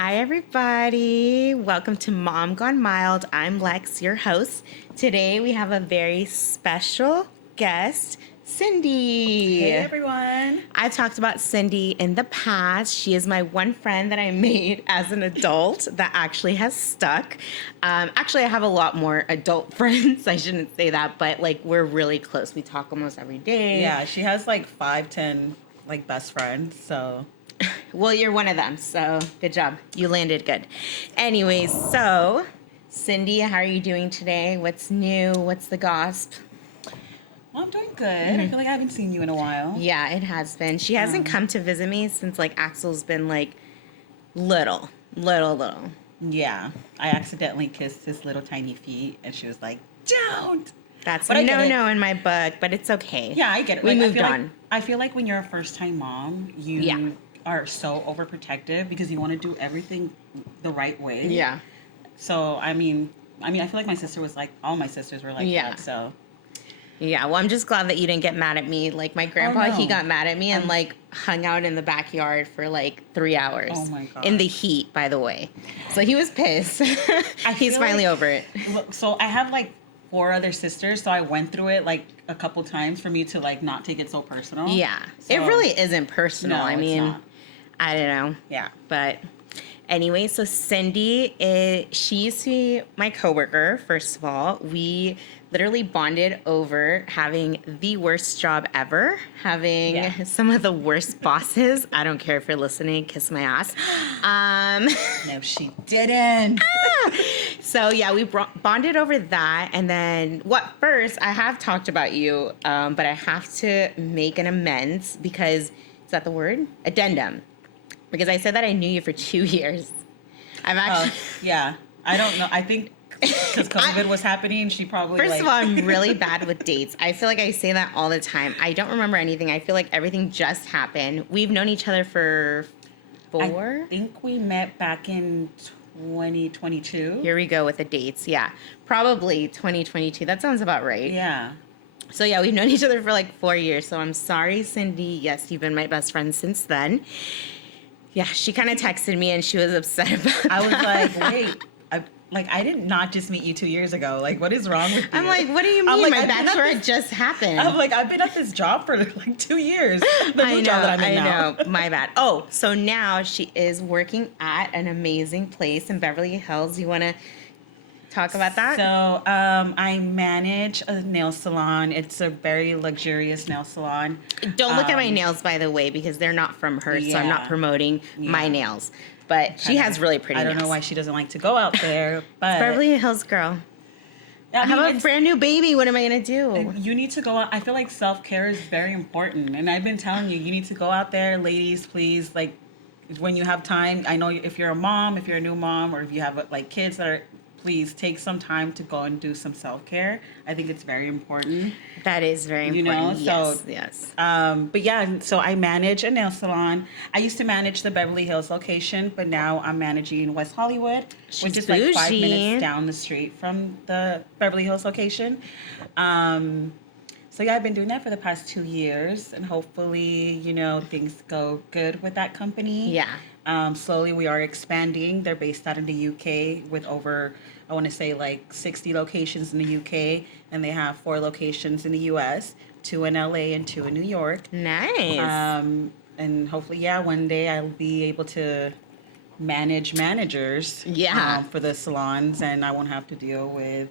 Hi, everybody. Welcome to Mom Gone Mild. I'm Lex, your host. Today we have a very special guest, Cindy. Hey, everyone. I've talked about Cindy in the past. She is my one friend that I made as an adult that actually has stuck. Actually, I have a lot more adult friends. I shouldn't say that, but like we're really close. We talk almost every day. Yeah, she has like 5-10 like best friends, so... Well, you're one of them, so good job. You landed good. Anyways, so Cindy, how are you doing today? What's new? What's the gossip? Well, I'm doing good. I feel like I haven't seen you in a while. Yeah, it has been. She hasn't come to visit me since like Axel's been like little. Yeah, I accidentally kissed his little tiny feet, and she was like, "Don't!" That's But a I get it. no-no in my book, but it's okay. Yeah, I get it. We Like, moved I feel on. Like, I feel like when you're a first-time mom, you are so overprotective because you want to do everything the right way. Yeah. So, I mean, I feel like my sister was like, all my sisters were like that, so... Yeah, well, I'm just glad that you didn't get mad at me. Like, my grandpa, he got mad at me and, like, hung out in the backyard for, like, 3 hours. Oh, my God. In the heat, by the way. So he was pissed. He's finally over it. So I have, like, 4 other sisters, so I went through it, like, a couple times for me to, like, not take it so personal. Yeah. So, It really isn't personal. No, I it's mean, not. I don't know. Yeah. But anyway, so Cindy, she used to be my coworker, first of all. We literally bonded over having the worst job ever, having some of the worst bosses. I don't care if you're listening, kiss my ass. No, she didn't. So yeah, we bonded over that. And then first, I have talked about you, but I have to make an amends because, is that the word? Addendum. Because I said that I knew you for 2 years. I'm actually... Yeah. I don't know. I think because COVID was happening, she probably First of all, I'm really bad with dates. I feel like I say that all the time. I don't remember anything. I feel like everything just happened. We've known each other for 4? I think we met back in 2022. Here we go with the dates. Yeah. Probably 2022. That sounds about right. Yeah. So yeah, we've known each other for like 4 years. So I'm sorry, Cindy. Yes, you've been my best friend since then. Yeah, she kind of texted me and she was upset about that. I was like, wait, I did not just meet you 2 years ago. Like, what is wrong with you? I'm like, what do you mean? Like, My bachelorette just happened. I'm like, I've been at this job for like 2 years. The new job that I'm in now. I know. My bad. Oh, so now she is working at an amazing place in Beverly Hills. You want to talk about that? So I manage a nail salon. It's a very luxurious nail salon. Don't look at my nails, by the way, because they're not from her, so I'm not promoting my nails. But she has really pretty nails. I don't know why she doesn't like to go out there, but... Beverly Hills girl. I have a brand new baby. What am I going to do? You need to go out. I feel like self-care is very important. And I've been telling you, you need to go out there. Ladies, please, like, when you have time. I know if you're a mom, if you're a new mom, or if you have, like, kids that are... Please take some time to go and do some self-care. I think it's very important. That is very important. Yes. But yeah, so I manage a nail salon. I used to manage the Beverly Hills location, but now I'm managing West Hollywood, which is like 5 minutes down the street from the Beverly Hills location. So yeah, I've been doing that for the past 2 years, and hopefully, things go good with that company. Yeah. Slowly we are expanding. They're based out in the UK with over, I want to say like 60 locations in the UK, and they have 4 locations in the US, 2 in LA and 2 in New York. Nice. And hopefully, one day I'll be able to manage managers for the salons, and I won't have to deal with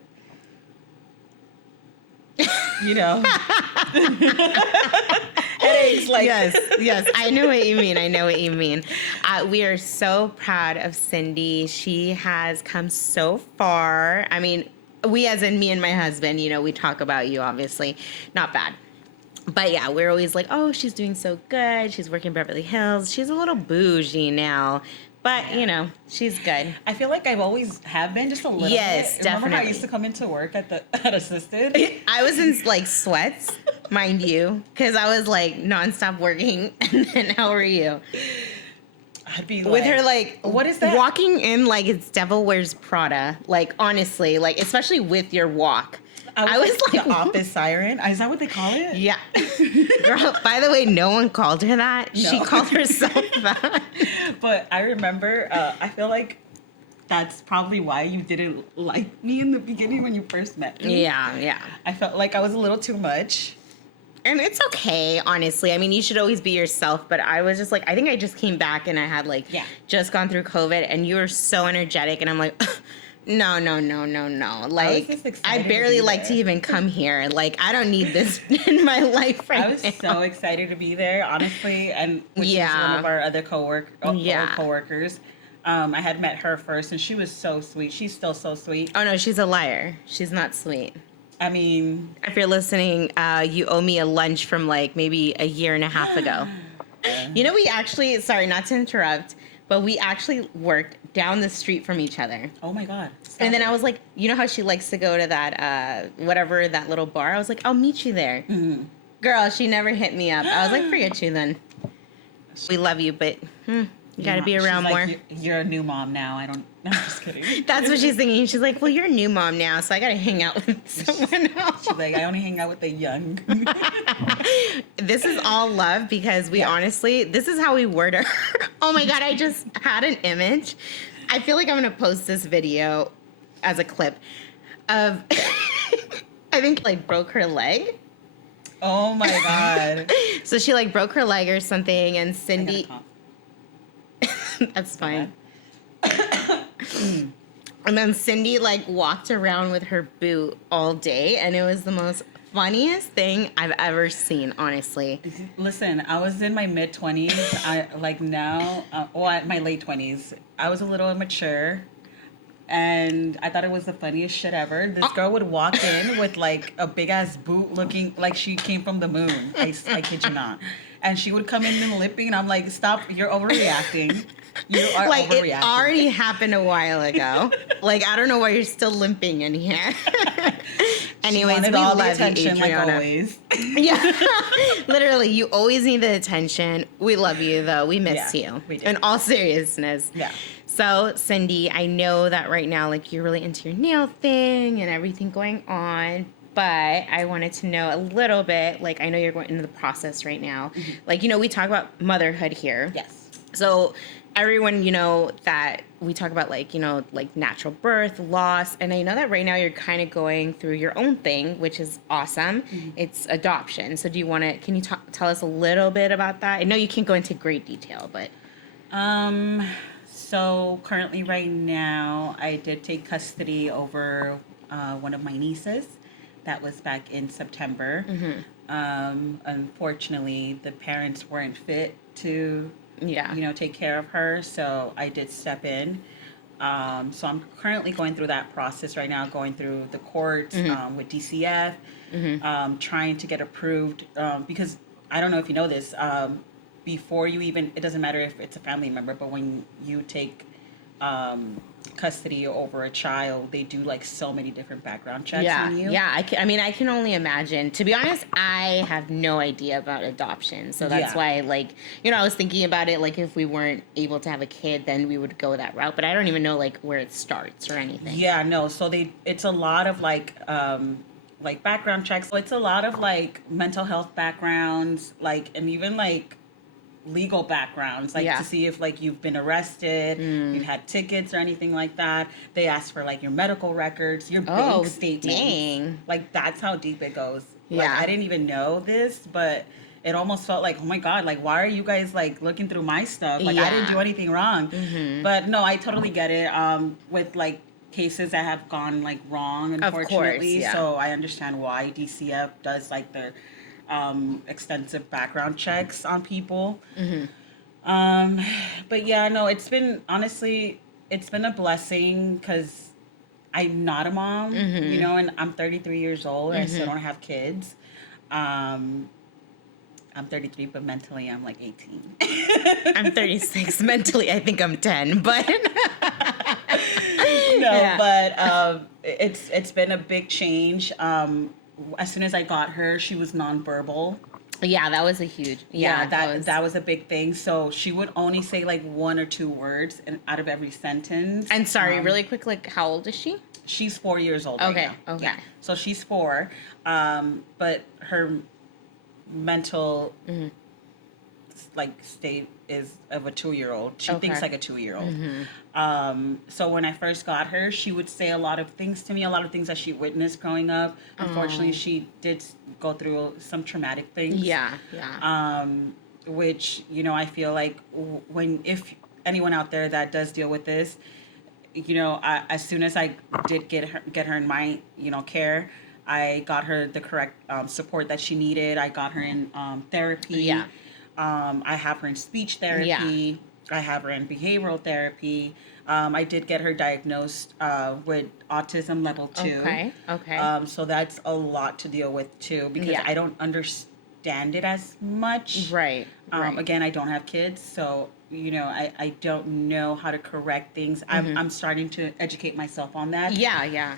headaches. Like yes, I know what you mean. We are so proud of Cindy. She has come so far. I mean, we as in me and my husband, we talk about you, obviously. Not bad. But yeah, we're always like, oh, she's doing so good. She's working in Beverly Hills. She's a little bougie now. But, she's good. I feel like I've always have been, just a little bit. Yes, definitely. Remember how I used to come into work at Assisted? I was in, like, sweats, mind you, because I was, like, nonstop working. And then how are you? I'd be like... With her, like... What is that? Walking in like it's Devil Wears Prada. Like, honestly, like, especially with your walk. I was like the office siren. Is that what they call it? Yeah. Girl, by the way, no one called her that. No. She called herself that. But I remember, I feel like that's probably why you didn't like me in the beginning when you first met me. Yeah. I felt like I was a little too much. And it's okay, honestly. I mean, you should always be yourself. But I was just like, I think I just came back and I had just gone through COVID and you were so energetic. And I'm like, no. Like, I barely like to even come here. Like, I don't need this in my life right now. I was so excited to be there, honestly. And which is one of our other coworkers. I had met her first and she was so sweet. She's still so sweet. Oh, no, she's a liar. She's not sweet. I mean, if you're listening, you owe me a lunch from like maybe a year and a half ago. You know, we actually, sorry, not to interrupt, but we actually worked down the street from each other. Oh my God. And then I was like, you know how she likes to go to that, that little bar? I was like, I'll meet you there. Mm-hmm. Girl, she never hit me up. I was like, forget you then. We love you, but you got to be around more. Like, you're a new mom now. I'm just kidding. That's what she's thinking. She's like, well, you're a new mom now, so I got to hang out with someone else. She's like, I only hang out with the young. This is all love because we honestly, this is how we word her. Oh my God, I just had an image. I feel like I'm going to post this video as a clip of, I think like broke her leg. Oh my God. So she like broke her leg or something and Cindy... That's fine. And then Cindy like walked around with her boot all day and it was the most funniest thing I've ever seen, honestly. Listen, I was in my mid-20s. My late 20s. I was a little immature and I thought it was the funniest shit ever. This girl would walk in with like a big ass boot looking like she came from the moon. I kid you not. And she would come in and limping and I'm like, stop, you're overreacting. You are like overreacting. It already happened a while ago. Like, I don't know why you're still limping in here. Anyways, we all love the attention, you, Adriana. like always. Yeah. Literally, you always need the attention. We love you, though. We miss you. We do. In all seriousness. Yeah. So, Cindy, I know that right now, like, you're really into your nail thing and everything going on. But I wanted to know a little bit, like, I know you're going into the process right now. Mm-hmm. Like, you know, we talk about motherhood here. Yes. So everyone, you know, that we talk about, like, you know, like natural birth, loss. And I know that right now you're kind of going through your own thing, which is awesome. Mm-hmm. It's adoption. So can you tell us a little bit about that? I know you can't go into great detail, but. So currently right now, I did take custody over one of my nieces. That was back in September. Mm-hmm. Unfortunately, the parents weren't fit to, take care of her. So I did step in. So I'm currently going through that process right now, going through the courts with DCF, trying to get approved. Because I don't know if you know this, before you even, it doesn't matter if it's a family member, but when you take custody over a child, they do like so many different background checks on you. Yeah, I can only imagine. To be honest, I have no idea about adoption. So that's why, like, you know, I was thinking about it, like, if we weren't able to have a kid, then we would go that route. But I don't even know, like, where it starts or anything. Yeah, no. So it's a lot of, like background checks. So it's a lot of, like, mental health backgrounds, like, and even, like, legal backgrounds, like to see if like you've been arrested, you've had tickets or anything like that. They ask for like your medical records, your bank statements. Dang. Like that's how deep it goes. Like I didn't even know this, but it almost felt like, oh my God, like why are you guys like looking through my stuff? Like I didn't do anything wrong. Mm-hmm. But no, I totally get it. With like cases that have gone like wrong, unfortunately. Of course, so I understand why DCF does like their extensive background checks on people. Mm-hmm. But yeah, no, it's been a blessing because I'm not a mom, you know, and I'm 33 years old and I still don't have kids. I'm 33, but mentally I'm like 18. I'm 36. Mentally, I think I'm 10, but but it's been a big change. As soon as I got her, she was nonverbal. Yeah, that was a huge. That was a big thing. So she would only say like one or two words out of every sentence. And sorry, really quick, like how old is she? she's 4 years old Okay, right now. okay. Yeah. So she's 4, but her mental like state is of a 2-year-old. She thinks like a 2-year-old. So when I first got her, she would say a lot of things to me, a lot of things that she witnessed growing up. Unfortunately, she did go through some traumatic things. Yeah. Which, you know, I feel like if anyone out there that does deal with this, you know, as soon as I did get her in my, you know, care, I got her the correct support that she needed. I got her in therapy. Yeah. I have her in speech therapy. Yeah. I have her in behavioral therapy. I did get her diagnosed with autism level 2. Okay. So that's a lot to deal with too, because I don't understand it as much. Right. Again, I don't have kids, so you know, I don't know how to correct things. I'm starting to educate myself on that. Yeah.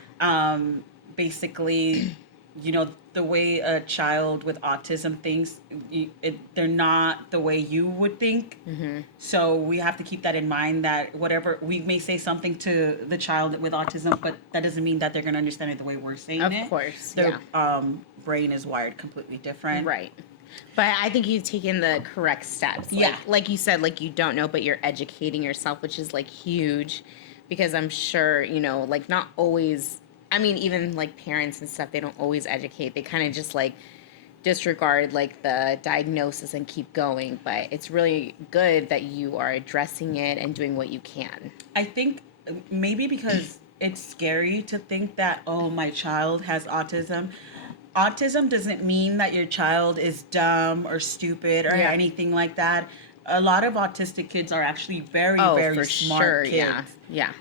Basically, you know, the way a child with autism thinks, they're not the way you would think. So we have to keep that in mind, that whatever, we may say something to the child with autism, but that doesn't mean that they're going to understand it the way we're saying it. Of course, Their brain is wired completely different. Right. But I think you've taken the correct steps. Like you said, like you don't know, but you're educating yourself, which is like huge, because I'm sure, you know, like not always, I mean, even like parents and stuff, they don't always educate. They kind of just like disregard like the diagnosis and keep going. But it's really good that you are addressing it and doing what you can. I think maybe because it's scary to think that, oh, my child has autism. Autism doesn't mean that your child is dumb or stupid or anything like that. A lot of autistic kids are actually very, very smart kids. Yeah.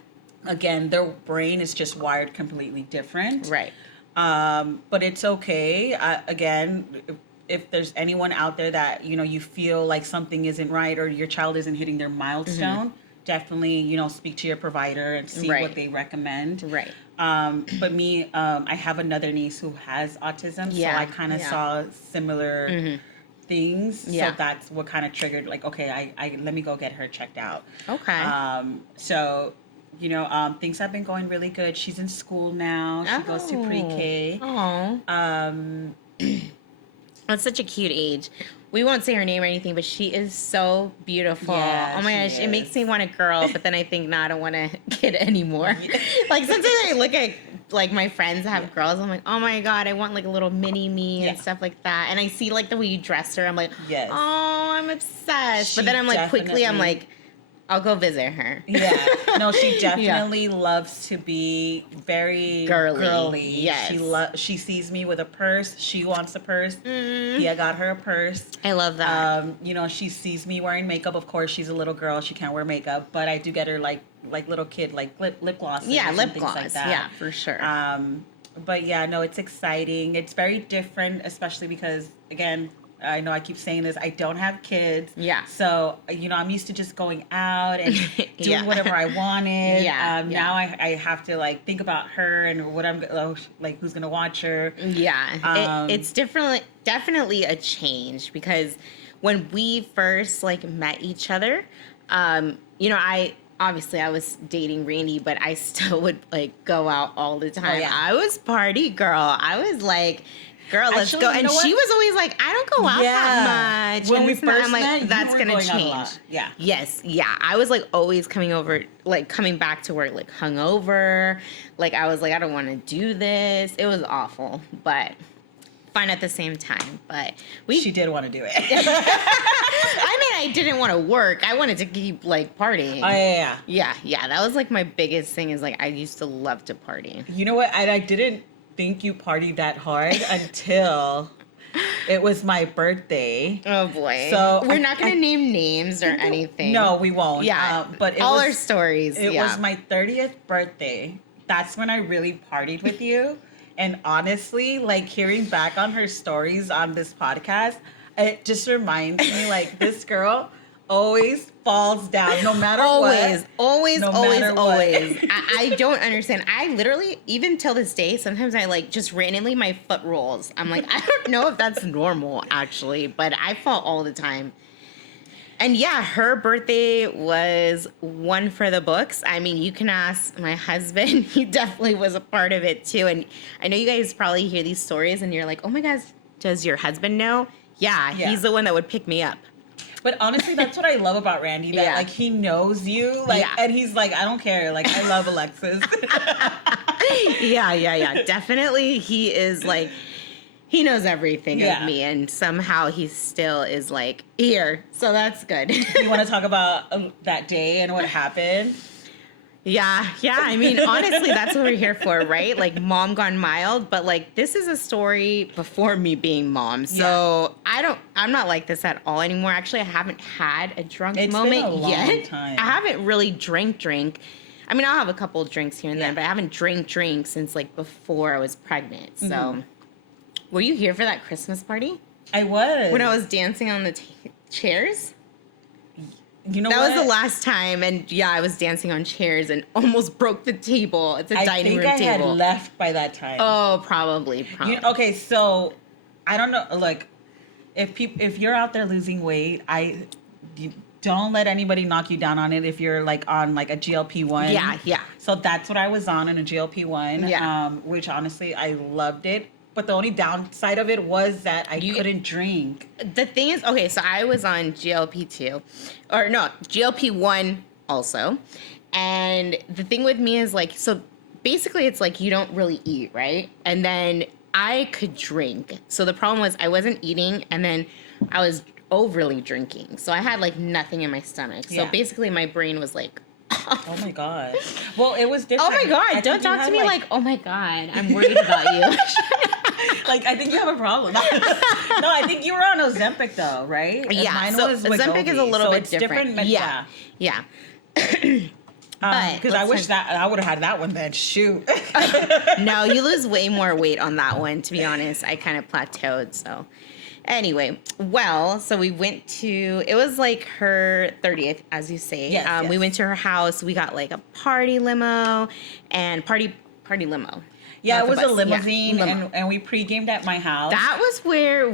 Again, their brain is just wired completely different. Right. But it's okay. Again, if there's anyone out there that, you know, you feel like something isn't right or your child isn't hitting their milestone, definitely, you know, speak to your provider and see what they recommend. Right. But me, I have another niece who has autism, so I kind of saw similar things. So that's what kind of triggered, like, okay, I let me go get her checked out. Okay. So, you know, things have been going really good. She's in school now. She goes to pre-K. That's such a cute age. We won't say her name or anything, but she is so beautiful. Yeah, oh my gosh, it makes me want a girl, but then I think, I don't want a kid anymore. Like sometimes I look at like my friends have girls, I'm like, oh my god, I want like a little mini me and stuff like that. And I see like the way you dress her, I'm like, oh, I'm obsessed. But then I'm like, quickly, I'm like, I'll go visit her. No, she definitely loves to be very girly. Yes. She sees me with a purse. She wants a purse. I got her a purse. I love that. You know, she sees me wearing makeup. Of course, she's a little girl. She can't wear makeup, but I do get her like little kid, like lip gloss. Yeah, lip things gloss. Like that. Yeah, for sure. But yeah, no, it's exciting. It's very different, especially because, again, I know I keep saying this, I don't have kids. Yeah. So, you know, I'm used to just going out and doing whatever I wanted. Now I have to, like, think about her and what like, who's going to watch her. Yeah. It's definitely a change, because when we first, like, met each other, you know, I was dating Randy, but I still would, like, go out all the time. I was party girl. I was like, girl, let's go. And she was always like, I don't go out that much. When we first met, that's going to change. Yes. Yeah. I was like always coming back to work, like hungover. Like I was like, I don't want to do this. It was awful, but fun at the same time. But she did want to do it. I mean, I didn't want to work. I wanted to keep like partying. Oh, yeah. Yeah. That was like my biggest thing, is like, I used to love to party. You know what? I didn't think you partied that hard until it was my birthday. Oh boy! So we're not going to name names or anything. No, we won't. Yeah, but all our stories. It was my 30th birthday. That's when I really partied with you. And honestly, like, hearing back on her stories on this podcast, it just reminds me, like, this girl always falls down, no matter what. Always. I don't understand. I literally, even till this day, sometimes I like just randomly my foot rolls. I'm like, I don't know if that's normal actually, but I fall all the time. And yeah, her birthday was one for the books. I mean, you can ask my husband. He definitely was a part of it too. And I know you guys probably hear these stories and you're like, oh my gosh, does your husband know? Yeah, he's the one that would pick me up. But honestly, that's what I love about Randy. That like he knows you, like, and he's like, I don't care. Like, I love Alexis. Yeah. Definitely, he is like, he knows everything of me, and somehow he still is like here. So that's good. You want to talk about that day and what happened? Yeah. I mean, honestly, that's what we're here for, right? Like, mom gone mild, but like, this is a story before me being mom. So I'm not like this at all anymore. Actually, I haven't had a drunk moment been a long yet. Time. I haven't really drank. I mean, I'll have a couple of drinks here and then, but I haven't drank since like before I was pregnant. So, were you here for that Christmas party? I was. When I was dancing on the chairs? You know that what? was the last time, and I was dancing on chairs and almost broke the table. It's a dining room table. I think I had left by that time. Oh, probably. Okay, so I don't know. Like, if you're out there losing weight, you don't let anybody knock you down on it. If you're like on like a GLP-1, yeah. So that's what I was on a GLP-1. Yeah. Which honestly I loved it. But the only downside of it was that I couldn't drink. The thing is, okay, so I was on GLP-1 also. And the thing with me is like, so basically it's like you don't really eat, right? And then I could drink. So the problem was I wasn't eating, and then I was overly drinking. So I had like nothing in my stomach. So basically my brain was like, oh my God. Well, it was different. Oh my God, don't talk to me like, oh my God, I'm worried about you. Like, I think you have a problem. No, I think you were on Ozempic though, right? Yeah, mine so was Ozempic is a little bit different. Yeah. Because I wish that I would have had that one then. Shoot. No, you lose way more weight on that one, to be honest. I kind of plateaued, so. Anyway, so we went to, it was like her 30th, as you say. Yes. We went to her house. We got like a party limo and party limo. Yeah, it was a limousine, and we pre-gamed at my house. That was where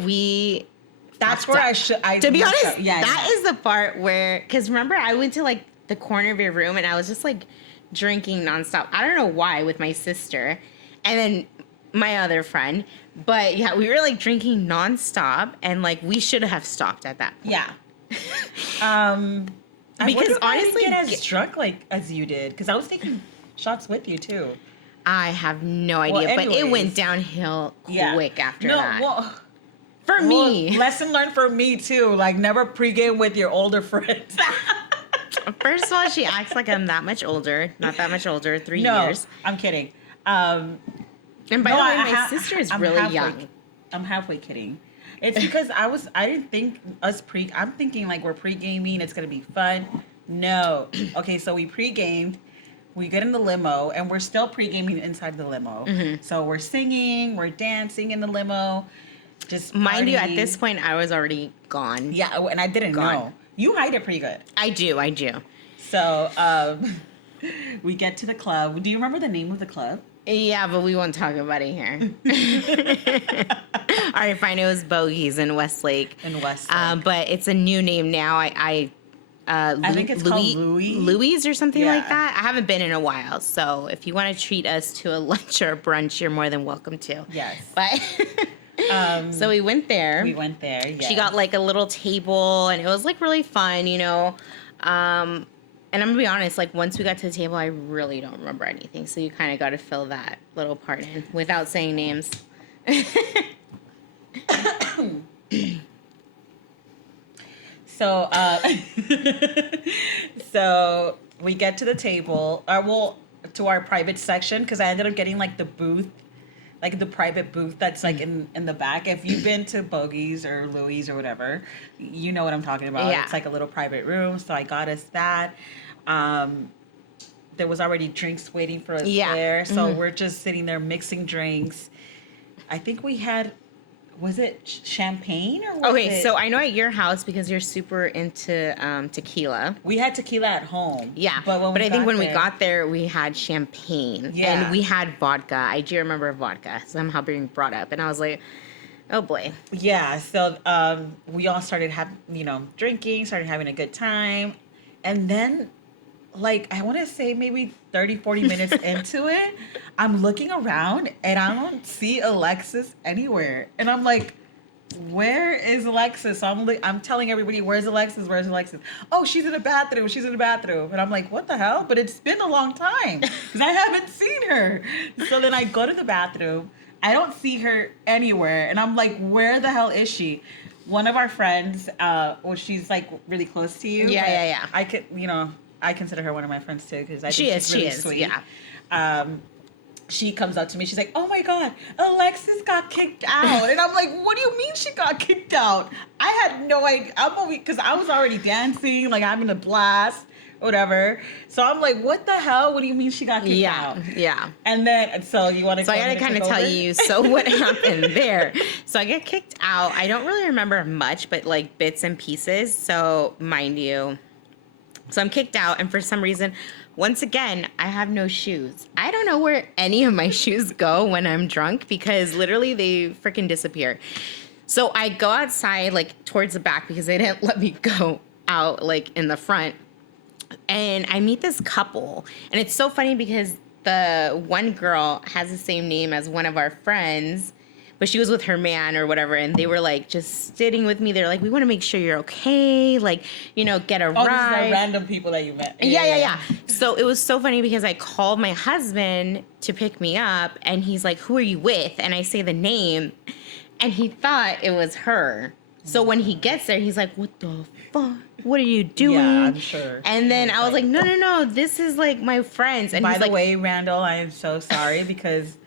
that's where to be honest, that is the part where, because remember, I went to like the corner of your room and I was just like drinking nonstop. I don't know why, with my sister and then my other friend. But yeah, we were like drinking nonstop, and like we should have stopped at that point. Yeah. Because honestly, I didn't get as drunk like as you did, because I was taking shots with you too. I have no idea, but it went downhill quick after that. Well, for me, lesson learned for me too. Like, never pregame with your older friends. First of all, she acts like I'm that much older. Not that much older, 3 years. I'm kidding. And by the way, my sister is really young. I'm halfway kidding. It's because I didn't think I'm thinking like we're pre-gaming, it's going to be fun. No. Okay, so we pre-gamed. We get in the limo, and we're still pre-gaming inside the limo. Mm-hmm. So we're singing, we're dancing in the limo. Just mind you, at this point, I was already gone. Yeah, and I didn't know. You hide it pretty good. I do. So we get to the club. Do you remember the name of the club? Yeah, but we won't talk about it here. All right, fine. It was Bogies in Westlake. But it's a new name now. I think it's called Louis or something like that. I haven't been in a while. So if you want to treat us to a lunch or a brunch, you're more than welcome to. Yes. But so we went there. Yes. She got like a little table, and it was like really fun, you know. And I'm gonna be honest, like once we got to the table, I really don't remember anything. So you kind of got to fill that little part in without saying names. So, so we get to the table, to our private section, because I ended up getting like the booth, like the private booth that's like in the back. If you've been to Bogies or Louis or whatever, you know what I'm talking about. Yeah. It's like a little private room. So I got us that. There was already drinks waiting for us there. So we're just sitting there mixing drinks. I think we had, was it champagne or was it? So I know at your house, because you're super into tequila. We had tequila at home. Yeah. But I think when we got there, we had champagne. Yeah. And we had vodka. I do remember vodka somehow being brought up. And I was like, Oh boy. Yeah, so we all started drinking, started having a good time. And then, like, I want to say maybe 30, 40 minutes into it, I'm looking around and I don't see Alexis anywhere. And I'm like, where is Alexis? So I'm telling everybody, where's Alexis? Where's Alexis? Oh, she's in the bathroom. She's in the bathroom. And I'm like, what the hell? But it's been a long time because I haven't seen her. So then I go to the bathroom. I don't see her anywhere. And I'm like, where the hell is she? One of our friends, well, she's like really close to you. Yeah. I could, I consider her one of my friends too because I think she's really sweet. Yeah. She comes up to me. She's like, "Oh my God, Alexis got kicked out." And I'm like, "What do you mean she got kicked out?" I had no idea. Because I was already dancing, like having a blast, whatever. So I'm like, "What the hell? What do you mean she got kicked out?" Yeah. And then, so you want to? So I got to kind of tell you. So what happened there? So I get kicked out. I don't really remember much, but like bits and pieces. So mind you, so I'm kicked out, and for some reason, once again, I have no shoes. I don't know where any of my shoes go when I'm drunk because literally they freaking disappear. So I go outside like towards the back because they didn't let me go out like in the front. And I meet this couple. And it's so funny because the one girl has the same name as one of our friends, but she was with her man or whatever, and they were like just sitting with me. They're like, "We want to make sure you're okay, like, get a ride." Oh, these are random people that you met. Yeah. So it was so funny because I called my husband to pick me up, and he's like, "Who are you with?" And I say the name, and he thought it was her. So when he gets there, he's like, "What the fuck? What are you doing?" Yeah, I'm sure. And then I was like, "No, this is like my friends." And by the way, Randall, I am so sorry because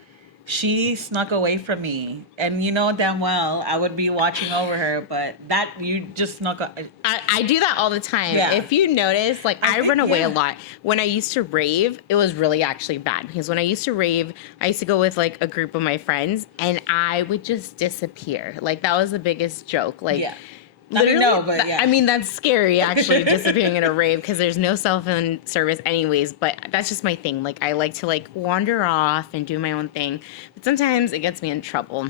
she snuck away from me, and you know damn well I would be watching over her, but that you just snuck. I do that all the time. Yeah. If you notice, like I run away a lot. When I used to rave, it was really actually bad because when I used to rave, I used to go with like a group of my friends, and I would just disappear. Like that was the biggest joke. Like. Yeah. Literally, I know, but yeah. I mean, that's scary, actually, disappearing in a rave because there's no cell phone service anyways, but that's just my thing. Like, I like to, like, wander off and do my own thing, but sometimes it gets me in trouble.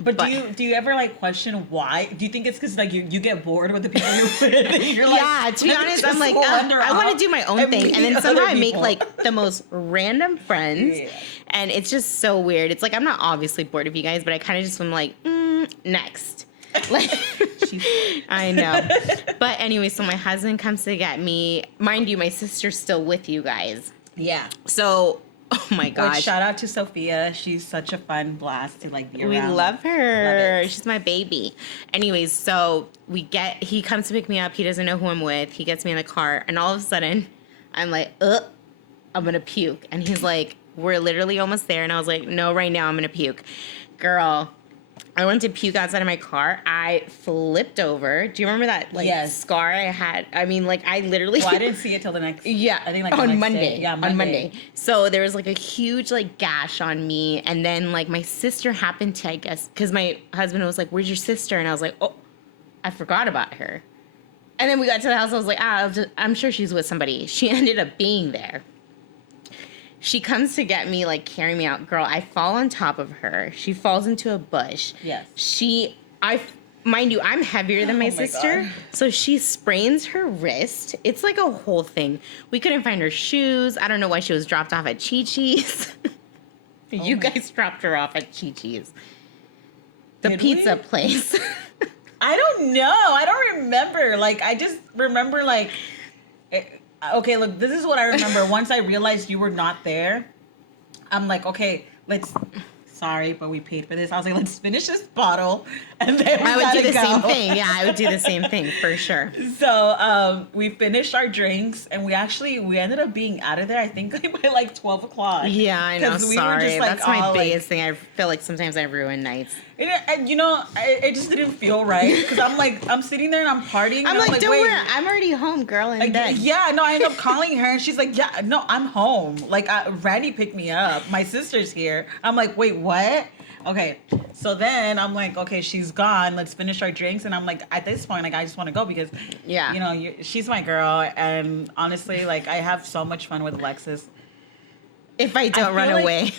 But do you ever, like, question why? Do you think it's because, like, you get bored with the people you're with? And you're like, yeah, to be honest, I'm like, I want to do my own thing. And then somehow I make, like, the most random friends, and it's just so weird. It's like, I'm not obviously bored of you guys, but I kind of just am like, next. Like, I know. But anyway, so my husband comes to get me. Mind you, my sister's still with you guys. Yeah. So, oh my gosh. Shout out to Sophia. She's such a fun blast to like be around. We love her. Love She's my baby. Anyways, so he comes to pick me up. He doesn't know who I'm with. He gets me in the car. And all of a sudden, I'm like, I'm going to puke. And he's like, we're literally almost there. And I was like, no, right now I'm going to puke. Girl. I went to puke outside of my car. I flipped over. Do you remember that scar I had? I mean, like I literally. Well, I didn't see it till the next. Yeah, I think like on Monday. Day. Yeah, on Monday. So there was like a huge like gash on me, and then like my sister happened to, I guess, because my husband was like, "Where's your sister?" And I was like, "Oh, I forgot about her." And then we got to the house. I was like, I'm sure she's with somebody. She ended up being there. She comes to get me, like, carry me out. Girl, I fall on top of her. She falls into a bush. Yes. Mind you, I'm heavier than my sister. God. So she sprains her wrist. It's like a whole thing. We couldn't find her shoes. I don't know why she was dropped off at Chi-Chi's. You guys dropped her off at Chi-Chi's. The pizza place. I don't know. I don't remember. Like, I just remember, like... Okay, look, this is what I remember. Once I realized you were not there, I'm like, okay, sorry, but we paid for this. I was like, let's finish this bottle, and then I would do the same thing. Yeah, I would do the same thing, for sure. So we finished our drinks, and we ended up being out of there, I think, by like 12 o'clock. Yeah, I know, sorry. Like, that's my biggest thing. I feel like sometimes I ruin nights. And it just didn't feel right, because I'm sitting there and I'm partying. I'm like, don't worry, I'm already home, girl, in bed. Yeah, no, I end up calling her, and she's like, yeah, no, I'm home. Like, Randy picked me up. My sister's here. I'm like, wait, what? Okay, so then I'm like, okay, she's gone. Let's finish our drinks. And I'm like, at this point, like, I just want to go because, she's my girl. And honestly, like, I have so much fun with Alexis. If I don't run away.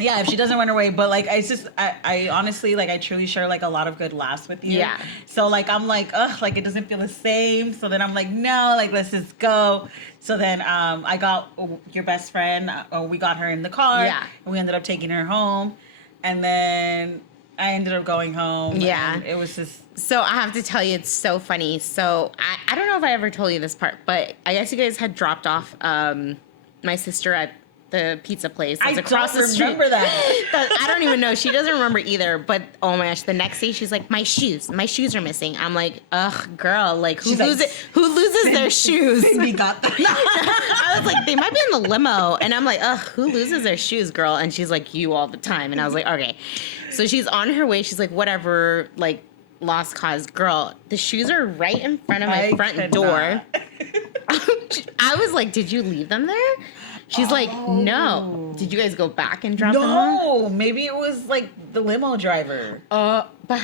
Yeah, if she doesn't run away, but like it's just I honestly like I truly share like a lot of good laughs with you. Yeah. So like I'm like, ugh, like it doesn't feel the same. So then I'm like, no, like let's just go. So then I got your best friend. We got her in the car. Yeah. And we ended up taking her home, and then I ended up going home. Yeah. And it was just. So I have to tell you, it's so funny. So I don't know if I ever told you this part, but I guess you guys had dropped off my sister at the pizza place. I across don't the street. remember that. I don't even know. She doesn't remember either. But oh my gosh, the next day she's like, my shoes are missing. I'm like, ugh, girl, like who loses their shoes? We got them. I was like, they might be in the limo, and I'm like, ugh, who loses their shoes, girl? And she's like, you all the time. And I was like, okay. So she's on her way. She's like, whatever, like lost cause, girl. The shoes are right in front of my front door. I was like, did you leave them there? She's like, no. Did you guys go back and drop them off? No, maybe it was like the limo driver. But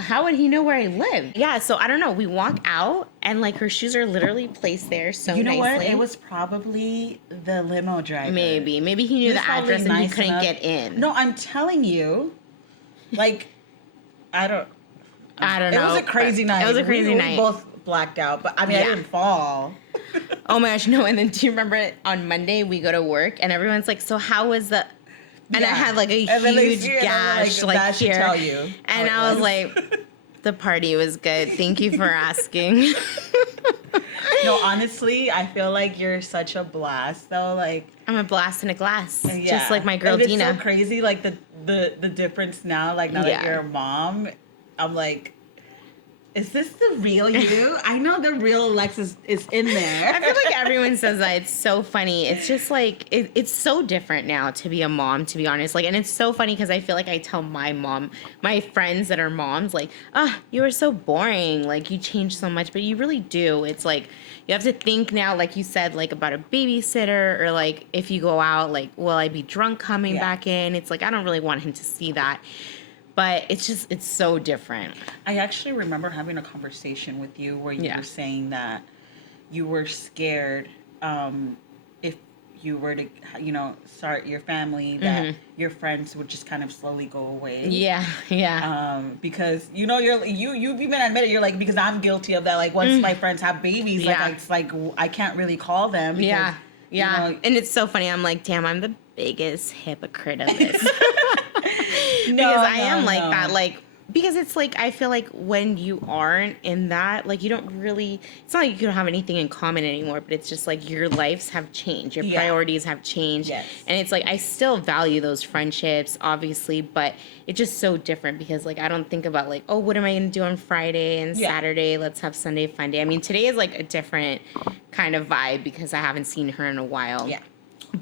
how would he know where I live? Yeah, so I don't know. We walk out and like her shoes are literally placed there so nicely. You know what? It was probably the limo driver. Maybe he knew the address and he couldn't get in. No, I'm telling you, like, I don't know. It was a crazy night. It was a crazy night. We both blacked out, but I mean, I didn't fall. Oh my gosh, no. And then do you remember on Monday we go to work and everyone's like, so how was the... And I had like a huge gash like here. Tell you and I was like, the party was good. Thank you for asking. No, honestly, I feel like you're such a blast though. Like I'm a blast in a glass. Yeah. Just like my girl and Dina. It's so crazy, like the difference now, like now that you're a mom, I'm like, is this the real you? I know the real Alexis is in there. I feel like everyone says that. It's so funny. It's just like, it's so different now to be a mom, to be honest. Like, and it's so funny because I feel like I tell my friends that are moms, like, you were so boring. Like, you changed so much, but you really do. It's like, you have to think now, like you said, like about a babysitter or like if you go out, like, will I be drunk coming back in? It's like, I don't really want him to see that. But it's so different. I actually remember having a conversation with you where you were saying that you were scared if you were to, start your family, that your friends would just kind of slowly go away. Yeah. Because, you've even admitted, you're like, because I'm guilty of that. Like, once my friends have babies, it's like, I can't really call them. Because, And it's so funny. I'm like, damn, I'm the biggest hypocrite of this. I am like that, like, because it's like, I feel like when you aren't in that, like, you don't really, it's not like you don't have anything in common anymore, but it's just like your lives have changed, your priorities have changed. Yes. And it's like, I still value those friendships, obviously, but it's just so different because, like, I don't think about, like, oh, what am I going to do on Friday and Saturday? Let's have Sunday fun day. I mean, today is like a different kind of vibe because I haven't seen her in a while. Yeah.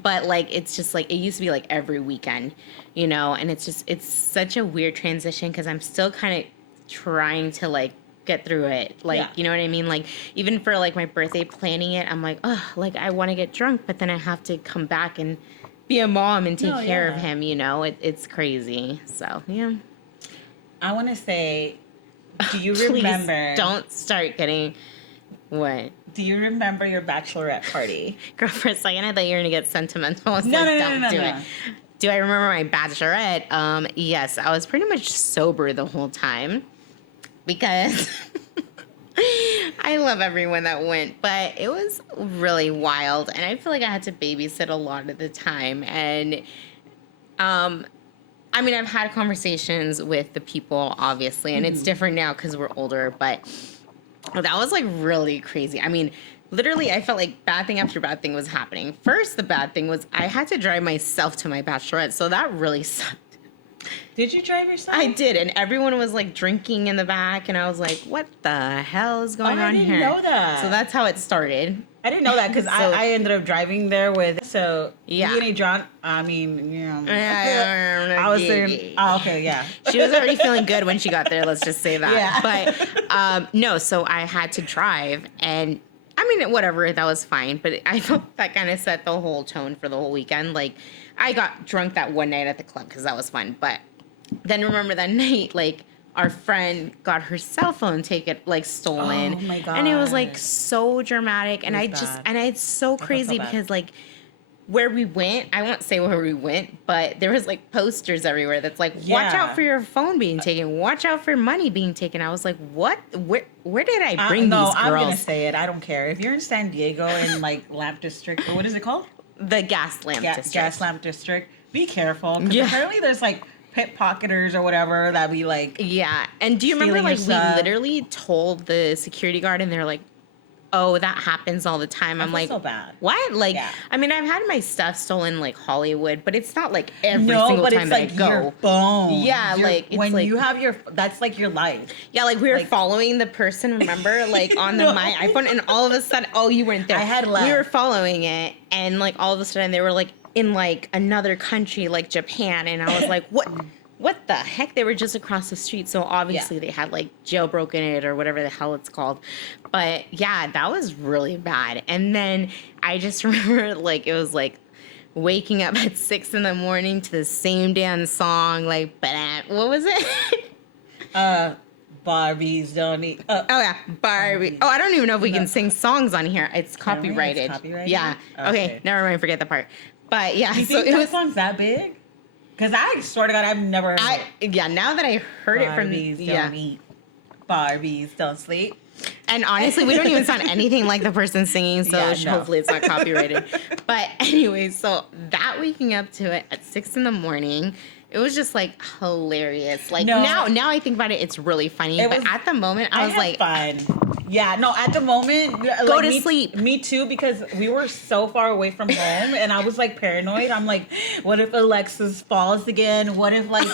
But, like, it's just, like, it used to be, like, every weekend, and it's such a weird transition because I'm still kind of trying to, like, get through it. Like, you know what I mean? Like, even for, like, my birthday, planning it, I'm like, oh, like, I want to get drunk, but then I have to come back and be a mom and take care of him, It's crazy. So, yeah. I want to say, do you remember... don't start getting... What? Do you remember your bachelorette party? Girl, for a second I thought you were going to get sentimental. I was no, don't do it. Do I remember my bachelorette? Yes, I was pretty much sober the whole time because I love everyone that went, but it was really wild, and I feel like I had to babysit a lot of the time, and I mean, I've had conversations with the people, obviously, and it's different now because we're older, but that was, like, really crazy. I mean, literally, I felt like bad thing after bad thing was happening. First, the bad thing was I had to drive myself to my bachelorette, so that really sucked. Did you drive yourself? I did, and everyone was, like, drinking in the back, and I was like, what the hell is going on here? I didn't know that. So that's how it started. I didn't know that because I ended up driving there with, so yeah. You and John, I mean, I was saying, She was already feeling good when she got there, let's just say that. Yeah. But, no, so I had to drive, and I mean, whatever, that was fine, but I felt that kind of set the whole tone for the whole weekend. Like, I got drunk that one night at the club because that was fun, but then remember that night, like, our friend got her cell phone stolen. Oh my God. And it was like so dramatic. And it's so crazy so bad. because like where we went, I won't say where we went, but there was like posters everywhere that's like, watch out for your phone being taken, watch out for money being taken. I was like, what? Where did I bring these girls? I'm gonna say it. I don't care. If you're in San Diego in like Lamp District, or what is it called? The Gas Lamp District. Gas Lamp District. Be careful, because apparently there's like pickpocketers or whatever that be like. Yeah, and do you remember like we literally told the security guard, and they're like, oh, that happens all the time. I'm like, so bad. What? Like, I mean, I've had my stuff stolen like Hollywood, but it's not like every single time that I go. Your phone. Yeah, like when you have that's like your life. Yeah, like we were following the person, remember, like on my iPhone, and all of a sudden, oh, you weren't there. I had left. We were following it, and like all of a sudden, they were like in like another country, like Japan, and I was like, what the heck? They were just across the street. So obviously they had like jailbroken it or whatever the hell it's called. But yeah, that was really bad. And then I just remember like it was like waking up at 6 a.m. to the same damn song. Like, what was it? Barbies don't eat. Oh yeah, Barbie. Oh, I don't even know if we can sing songs on here. It's copyrighted. It's copyrighted? Yeah. Okay, never mind. Forget the part. But yeah, do you think that song's that big? Because I swear to God, I've never heard it. Yeah, now that I heard it from... Barbies don't eat. Barbies don't sleep. And honestly, we don't even sound anything like the person singing, so hopefully it's not copyrighted. But anyways, so that waking up to it at 6 a.m, it was just like hilarious. Like now I think about it, it's really funny. But at the moment, I was like... fun. Yeah, no, at the moment... Go to sleep. Me too, because we were so far away from home, and I was like paranoid. I'm like, what if Alexis falls again? What if like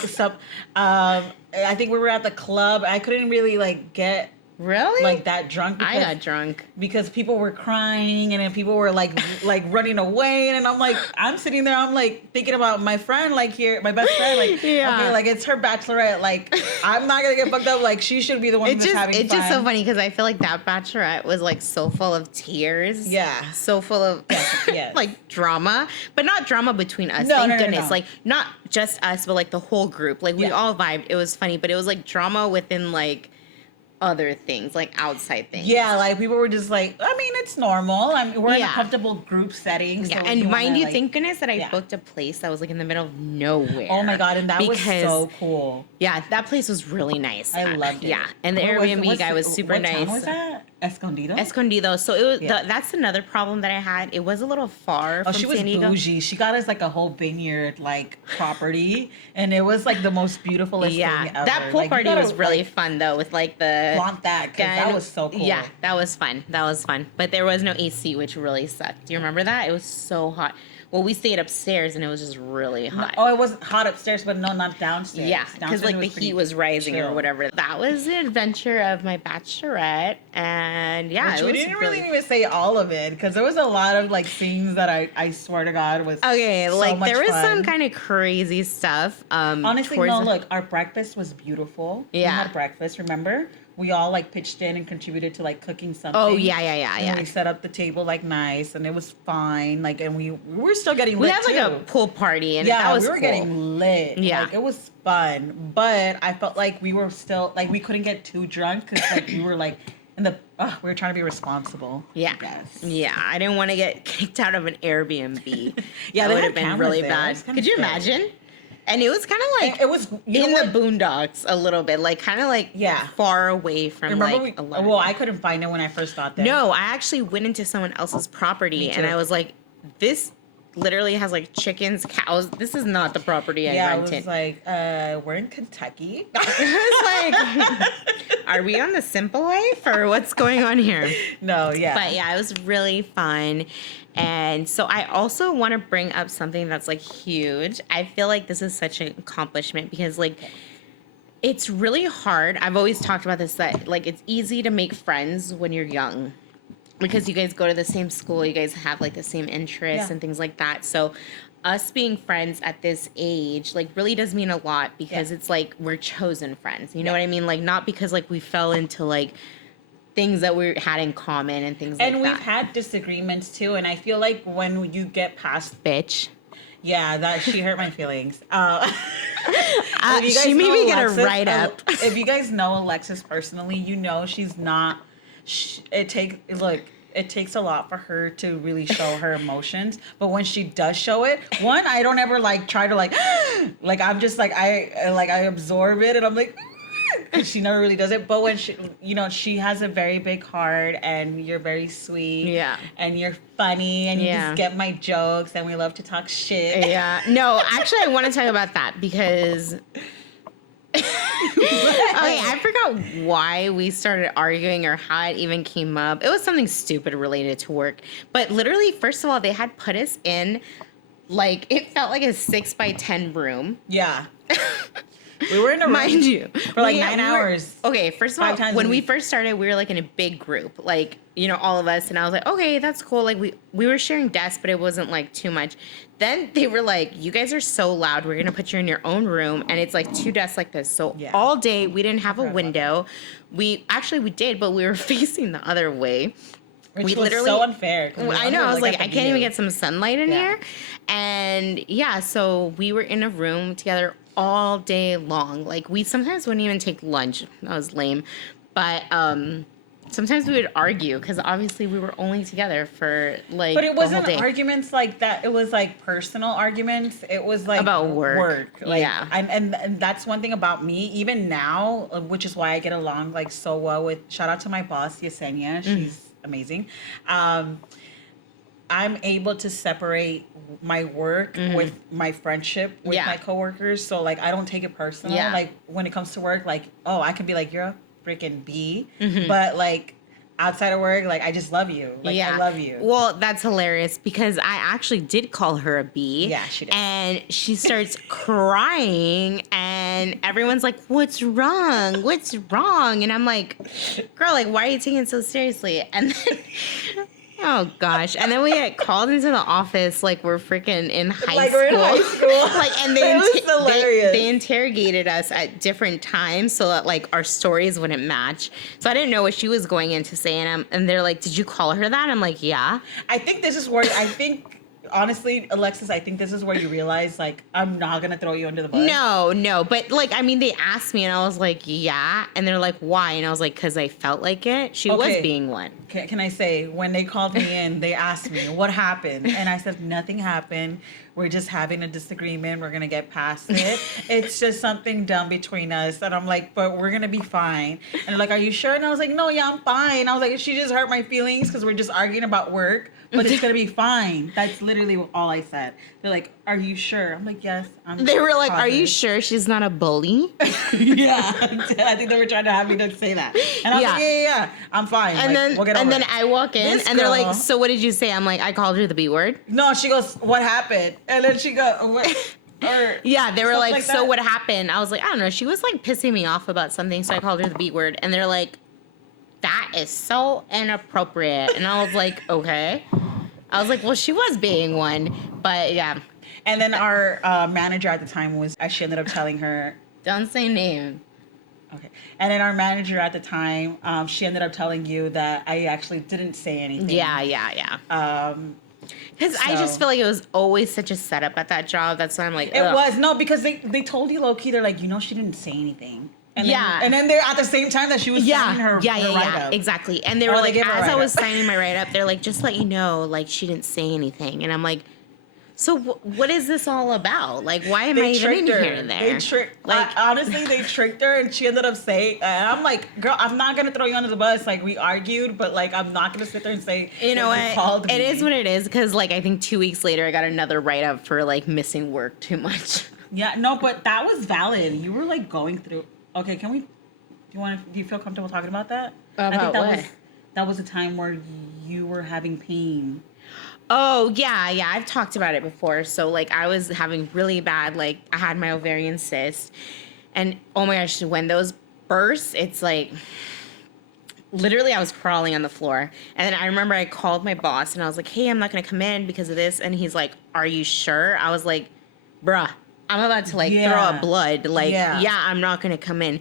I think we were at the club. I couldn't really like get... Really? Like that drunk. I got drunk. Because people were crying and then people were like running away. And I'm like, I'm sitting there, I'm like thinking about my friend, like here, my best friend, like, okay, like it's her bachelorette. Like, I'm not going to get fucked up. Like, she should be the one who's having fun. It's just so funny because I feel like that bachelorette was like so full of tears. Yeah. So full of like drama, but not drama between us. Thank goodness. Like, not just us, but like the whole group. Like, we all vibed. It was funny, but it was like drama within like other things, like outside things. Yeah, like people were just like, I mean, it's normal. I mean, we're in a comfortable group setting. So and mind you, thank goodness that I booked a place that was like in the middle of nowhere. Oh my God, and that was so cool. Yeah, that place was really nice. I loved it. Yeah, and the Airbnb guy was super nice. What town was that? Escondido? Escondido. So it was that's another problem that I had. It was a little far from San Diego. She was bougie. She got us like a whole vineyard like property, and it was like the most beautiful thing ever. That pool party was really fun though, with like the flaunt that, because that was so cool. Yeah, that was fun. That was fun. But there was no AC, which really sucked. Do you remember that? It was so hot. Well, we stayed upstairs and it was just really hot. Oh, it wasn't hot upstairs, but no, not downstairs. Yeah, because like the heat was rising or whatever. That was the adventure of my bachelorette, and we didn't really even say all of it because there was a lot of like scenes that I swear to God was so like much there was fun. some kind of crazy stuff. Honestly, no. Look, our breakfast was beautiful. Yeah, we had breakfast. Remember? We all like pitched in and contributed to like cooking something. Oh yeah. And we set up the table like nice, and it was fine. Like, and we were still getting lit. We had like a pool party, and that was we were getting lit. Yeah, like, it was fun. But I felt like we were still like we couldn't get too drunk because like we were like in the we were trying to be responsible. Yeah, I didn't want to get kicked out of an Airbnb. Yeah, that would have been really bad. Could you imagine? And it was kind of like it was in the boondocks a little bit, like kind of like far away from like a lot. Well, I couldn't find it when I first got there. No, I actually went into someone else's property and I was like, this literally has like chickens, cows. This is not the property I rented. Yeah, I was like, we're in Kentucky. It was like, are we on the simple life or what's going on here? No, yeah. But yeah, it was really fun. And so I also want to bring up something that's like huge. I feel like this is such an accomplishment because like it's really hard. I've always talked about this, that like it's easy to make friends when you're young because you guys go to the same school, you guys have like the same interests and things like that. So us being friends at this age like really does mean a lot because it's like we're chosen friends. You know what I mean? Like not because like we fell into like things that we had in common and things like that. And we've had disagreements too. And I feel like when you get past... Bitch. Yeah, that she hurt my feelings. She made me get a write-up. If you guys know Alexis personally, you know she's not... It it takes a lot for her to really show her emotions. But when she does show it, one, I don't ever like try to like, like I'm just like I absorb it and I'm like, because she never really does it. But when she, you know, she has a very big heart and you're very sweet. Yeah. And you're funny and you just get my jokes and we love to talk shit. Yeah. No, actually, I want to talk about that because. Okay, I forgot why we started arguing or how it even came up. It was something stupid related to work. But literally, first of all, they had put us in, like, it felt like a 6x10 room. Yeah. We were in a room, mind you, for like 9 hours. Okay, first of all, when we first started, we were like in a big group, like, you know, all of us, and I was like, okay, that's cool. Like we were sharing desks, but it wasn't like too much. Then they were like, you guys are so loud. We're gonna put you in your own room, and it's like 2 desks like this. So all day we didn't have a window. We did, but we were facing the other way. Which was so unfair. I know. I was like, I can't even get some sunlight in here. And yeah, so we were in a room together all day long. Like, we sometimes wouldn't even take lunch. That was lame. But sometimes we would argue because obviously we were only together for like. But it wasn't arguments like that. It was like personal arguments. It was like about work. Like, yeah. And that's one thing about me. Even now, which is why I get along like so well with. Shout out to my boss Yesenia. She's amazing. I'm able to separate my work with my friendship with my coworkers. So like I don't take it personal. Yeah. Like when it comes to work, like, oh, I can be like, you're a freaking B. But like outside of work, like I just love you. Like I love you. Well, that's hilarious because I actually did call her a B. Yeah, she did. And she starts crying and everyone's like, what's wrong? What's wrong? And I'm like, girl, like, why are you taking it so seriously? And then oh gosh. And then we get called into the office like we're freaking in high school. We're in high school. Like, and they interrogated us at different times so that like our stories wouldn't match. So I didn't know what she was going in to say, and they're like, did you call her that? I'm like, yeah. I think this is where honestly, Alexis, I think this is where you realize, like, I'm not going to throw you under the bus. No. But, like, I mean, they asked me, and I was like, yeah. And they're like, why? And I was like, because I felt like it. She was being one. Can I say, when they called me in, they asked me, what happened? And I said, nothing happened. We're just having a disagreement. We're going to get past it. It's just something done between us. And I'm like, but we're going to be fine. And they're like, are you sure? And I was like, no, yeah, I'm fine. I was like, she just hurt my feelings because we're just arguing about work. But it's going to be fine. That's literally all I said. They're like, are you sure? I'm like, yes, I'm They were like, positive. are you sure she's not a bully? Yeah. I think they were trying to have me to say that. And I was like, yeah, I'm fine. And like, then we'll get over and then it. I walk in, and they're like, so what did you say? I'm like, I called her the B word. No, she goes, what happened? And then she goes, what? Or yeah, they were like, so that. what happened? I was like, I don't know. She was like pissing me off about something, so I called her the B word. And they're like, that is so inappropriate. And I was like, okay. I was like, well, she was being one, but yeah. And then our manager at the time she ended up telling her. Don't say name. Okay. And then our manager at the time, she ended up telling you that I actually didn't say anything. Yeah. Because I just feel like it was always such a setup at that job. That's why I'm like, ugh. It was. No, because they told you low-key, they're like, she didn't say anything. And then, and then they're at the same time that she was signing her write-up. Exactly. And they were like, as I was signing my write-up, they're like, just let you know, like, she didn't say anything. And I'm like, so what is this all about? Like, why am I even in here and there? Honestly, they tricked her, and she ended up saying, and I'm like, girl, I'm not going to throw you under the bus. Like, we argued, but, like, I'm not going to sit there and say, you know what? It is what it is, because, like, I think 2 weeks later, I got another write-up for, like, missing work too much. Yeah, no, but that was valid. You were, like, going through... Okay, do you feel comfortable talking about that? About what? That was a time where you were having pain. Oh, yeah, I've talked about it before. So, like, I was having really bad, like, I had my ovarian cyst. And, oh my gosh, when those burst, it's like, literally I was crawling on the floor. And then I remember I called my boss, and I was like, hey, I'm not going to come in because of this. And he's like, are you sure? I was like, bruh. I'm about to, like, throw up blood. Like, I'm not going to come in.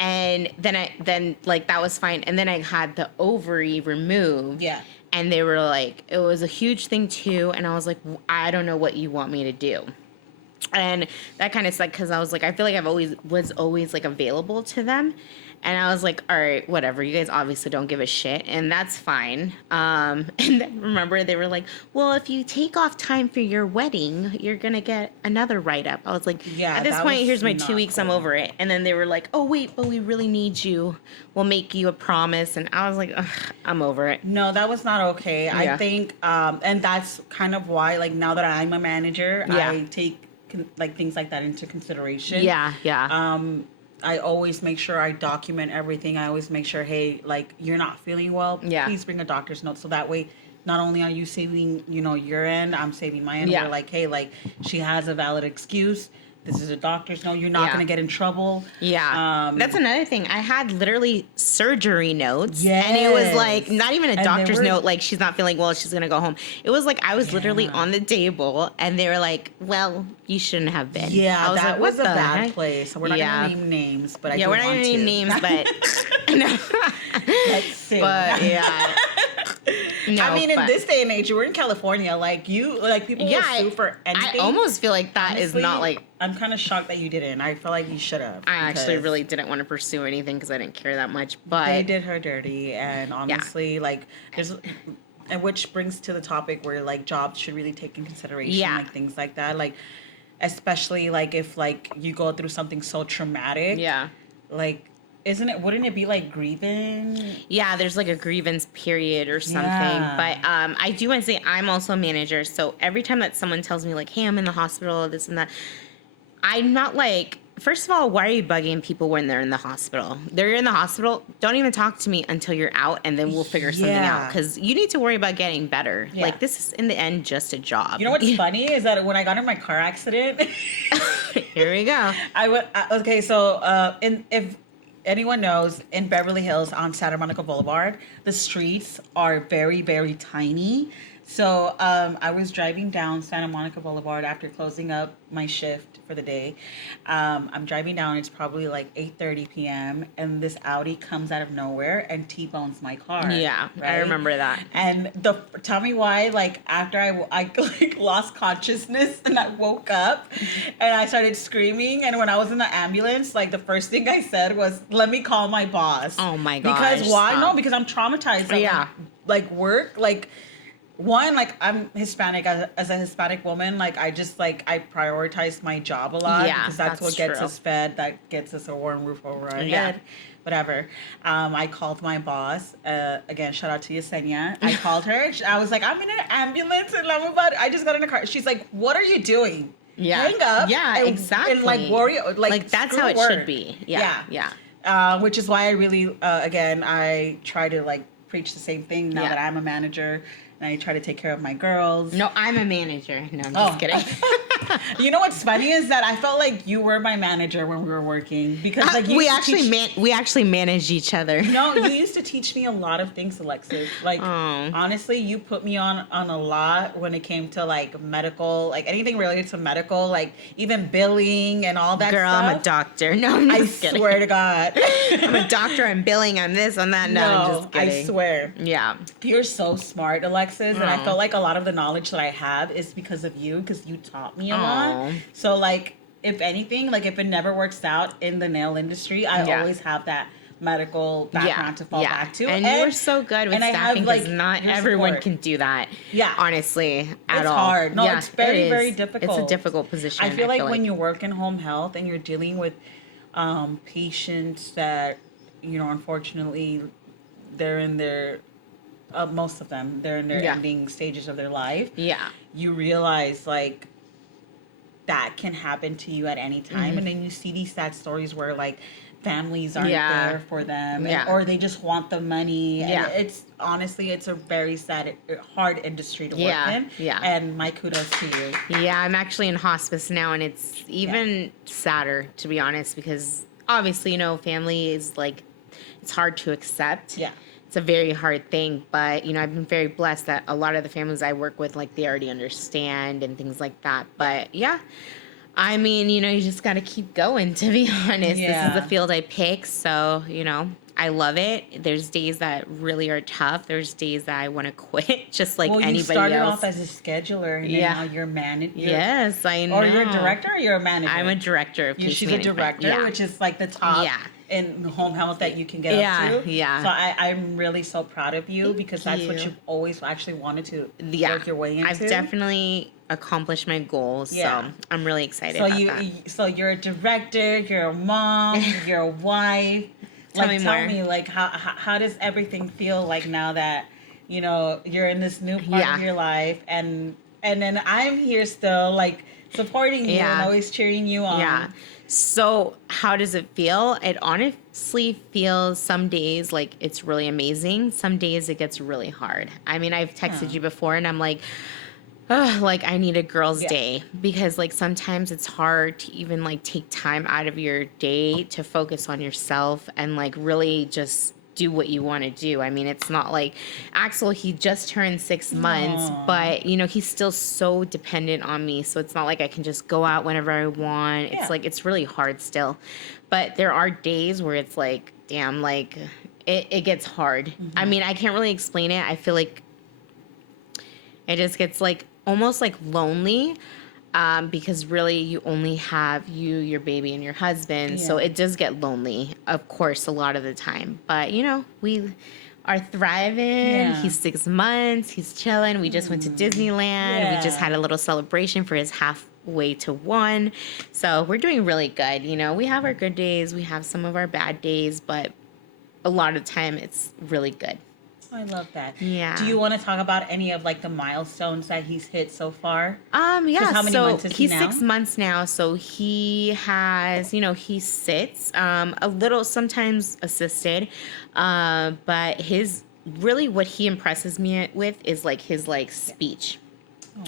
And then that was fine. And then I had the ovary removed. Yeah. And they were like, it was a huge thing, too. And I was like, I don't know what you want me to do. And that kind of sucked because I was like, I feel like was always, like, available to them. And I was like, all right, whatever. You guys obviously don't give a shit, and that's fine. And then remember, they were like, well, if you take off time for your wedding, you're going to get another write-up. I was like, at this point, here's my 2 weeks. Cool. I'm over it. And then they were like, oh, wait, but we really need you. We'll make you a promise. And I was like, ugh, I'm over it. No, that was not okay. Yeah. I think, and that's kind of why, like, now that I'm a manager, I take, like, things like that into consideration. Yeah. I always make sure I document everything. I always make sure, hey, like, you're not feeling well. Please bring a doctor's note. So that way, not only are you saving, your end, I'm saving my end. We're like, hey, like, she has a valid excuse. This is a doctor's note. You're not going to get in trouble. Yeah. That's another thing. I had literally surgery notes. Yes. And it was like, not even a doctor's note, like she's not feeling well, she's going to go home. It was like I was literally on the table and they were like, well, you shouldn't have been. Yeah, was that like, was a bad place. We're not going to name names, but I do want to. Yeah, we're not going to name names, but... no. Let's see. But, yeah. No, I mean, in this day and age, we're in California. Like, people will sue for anything. I almost feel like that is not like... I'm kind of shocked that you didn't. I feel like you should have. I actually really didn't want to pursue anything because I didn't care that much. But they did her dirty, and honestly, like, there's... And which brings to the topic where, like, jobs should really take in consideration, like, things like that. Like, especially, like, if, like, you go through something so traumatic. Yeah. Like... Wouldn't it be like grieving? Yeah, there's like a grievance period or something. Yeah. But I do want to say I'm also a manager. So every time that someone tells me like, hey, I'm in the hospital, this and that, I'm not like, first of all, why are you bugging people when they're in the hospital? They're in the hospital. Don't even talk to me until you're out and then we'll figure something out. Because you need to worry about getting better. Yeah. Like this is in the end just a job. You know what's funny is that when I got in my car accident. Here we go. If anyone knows, in Beverly Hills on Santa Monica Boulevard, the streets are very, very tiny. So I was driving down Santa Monica Boulevard after closing up my shift for the day. I'm driving down. It's probably like 8:30 p.m. And this Audi comes out of nowhere and T-bones my car. Yeah, right? I remember that. And tell me why, like, after I like lost consciousness and I woke up and I started screaming. And when I was in the ambulance, like, the first thing I said was, let me call my boss. Oh, my gosh. Because why? Stop. No, because I'm traumatized. Like, work, like... One, like, I'm Hispanic. As a Hispanic woman, like, I just, like, I prioritize my job a lot. Yeah, because that's what gets us fed. That gets us a warm roof over our head. Whatever. I called my boss. Again, shout out to Yesenia. I called her. I was like, I'm in an ambulance and I just got in a car. She's like, what are you doing? Yeah. Hang up. Yeah, exactly. And, like, worry. Like that's how it should be. Yeah. Which is why I really, again, I try to, like, preach the same thing now that I'm a manager. And I try to take care of my girls. No, I'm a manager. No, I'm just kidding. You know what's funny is that I felt like you were my manager when we were working because like we actually managed each other. No, you used to teach me a lot of things, Alexis. Like honestly, you put me on a lot when it came to like medical, like anything related to medical, like even billing and all that. Girl, stuff. I'm a doctor. No, I'm just kidding. I swear to God, I'm a doctor. I'm billing. I'm this. I'm that. No, I'm just kidding. I swear. Yeah, you're so smart, Alexis, and I felt like a lot of the knowledge that I have is because of you, because you taught me a lot. So like, if anything, like if it never works out in the nail industry, I always have that medical background to fall back to. And you were so good with staffing because not everyone can do that. Yeah. Honestly, at all. It's hard. No, it's very, very difficult. It's a difficult position. I feel like when you work in home health and you're dealing with patients that, you know, unfortunately, they're in their, most of them, they're in their ending stages of their life. Yeah. You realize, like, that can happen to you at any time. And then you see these sad stories where, like, families aren't there for them, or they just want the money. And it's honestly, it's a very sad, hard industry to work in. Yeah. And my kudos to you. Yeah, I'm actually in hospice now, and it's even sadder, to be honest, because obviously, you know, family is like, it's hard to accept. Yeah. It's a very hard thing, but, you know, I've been very blessed that a lot of the families I work with, like, they already understand and things like that. But, yeah, I mean, you know, you just got to keep going, to be honest. Yeah. This is the field I pick, so, you know, I love it. There's days that really are tough. There's days that I want to quit, just like anybody else. Well, you started off as a scheduler, and now you're manager. Yes, I know. Or you're a director, or you're a manager? I'm a director of case She's management. A director, which is like the top. Yeah. in home health that you can get up to. Yeah. So I'm really so proud of you because that's what you've always actually wanted to work your way into. I've definitely accomplished my goals. So I'm really excited about that. So you're a director, you're a mom, you're a wife. Tell me, like, how does everything feel like now that, you know, you're in this new part of your life, and then I'm here still, like, supporting you and always cheering you on. Yeah. So how does it feel? It honestly feels some days like it's really amazing. Some days it gets really hard. I mean, I've texted you before and I'm like, oh, like I need a girl's day, because like sometimes it's hard to even like take time out of your day to focus on yourself and like really just do what you want to do. I mean, it's not like Axel, he just turned 6 months, but you know, he's still so dependent on me. So it's not like I can just go out whenever I want. It's like, it's really hard still. But there are days where it's like, damn, like it gets hard. I mean, I can't really explain it. I feel like it just gets like almost like lonely. Because really you only have you, your baby, and your husband. So it does get lonely, of course, a lot of the time. But, you know, we are thriving. He's 6 months. He's chilling. We just went to Disneyland. We just had a little celebration for his halfway to 1. So we're doing really good. You know, we have our good days. We have some of our bad days. But a lot of the time, it's really good. I love that. Yeah. Do you want to talk about any of like the milestones that he's hit so far? Yeah. How many months is he's he now? 6 months now. So he has, you know, he sits a little, sometimes assisted, but his really what he impresses me with is like his like speech.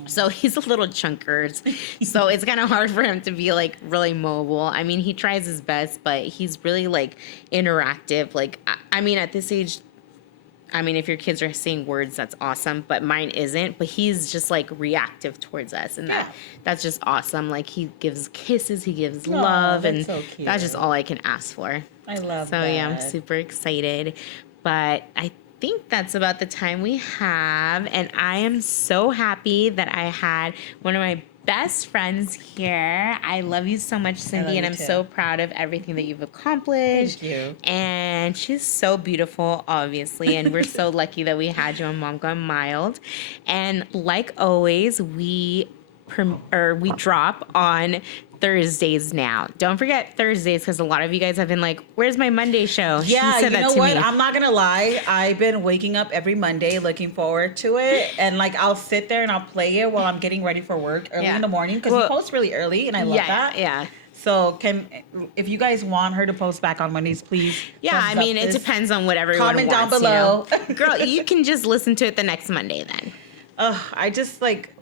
So he's a little chunkers. So it's kind of hard for him to be like really mobile. I mean, he tries his best, but he's really like interactive. Like, I mean, at this age, I mean, if your kids are saying words, that's awesome, but mine isn't. But he's just like reactive towards us, and that's just awesome. Like he gives kisses, he gives love, and so cute. That's just all I can ask for. I love that. So yeah, I'm super excited. But I think that's about the time we have, and I am so happy that I had one of my best friends here. I love you so much, Cindy, and I'm so proud of everything that you've accomplished. Thank you. And she's so beautiful, obviously, and we're so lucky that we had you on Mom Gone Mild. And like always, we drop on Thursdays now. Don't forget Thursdays, because a lot of you guys have been like, where's my Monday show? Yeah, you know what? I'm not going to lie. I've been waking up every Monday looking forward to it. And like, I'll sit there and I'll play it while I'm getting ready for work early in the morning, because we post really early and I love that. Yeah. So if you guys want her to post back on Mondays, please. Yeah, I mean, it depends on what everyone wants. Comment down below. You know? Girl, you can just listen to it the next Monday then. I just like...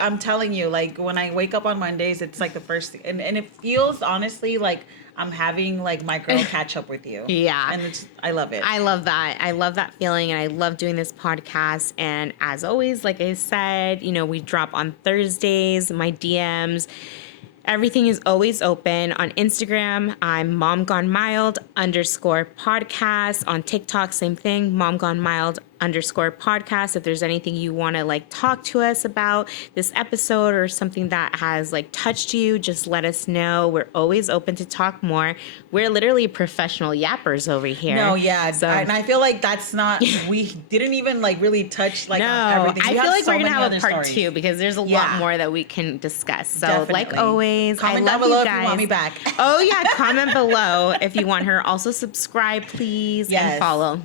I'm telling you, like when I wake up on Mondays, it's like the first thing, and it feels honestly like I'm having like my girl catch up with you. Yeah. And I love it. I love that. I love that feeling, and I love doing this podcast. And as always, like I said, you know, we drop on Thursdays, my DMs. Everything is always open. On Instagram, I'm Mom Gone Mild _podcast. On TikTok, same thing, Mom Gone Mild _podcast. If there's anything you want to like talk to us about this episode or something that has like touched you, just let us know. We're always open to talk more. We're literally professional yappers over here. No, yeah. So, and I feel like that's not, we didn't even like really touch like on everything. I feel like we're going to have a part 2, because there's a lot more that we can discuss. So definitely. Like always, comment I love down below you guys. if you want me back. Oh yeah, comment below if you want her. Also subscribe, please, and follow.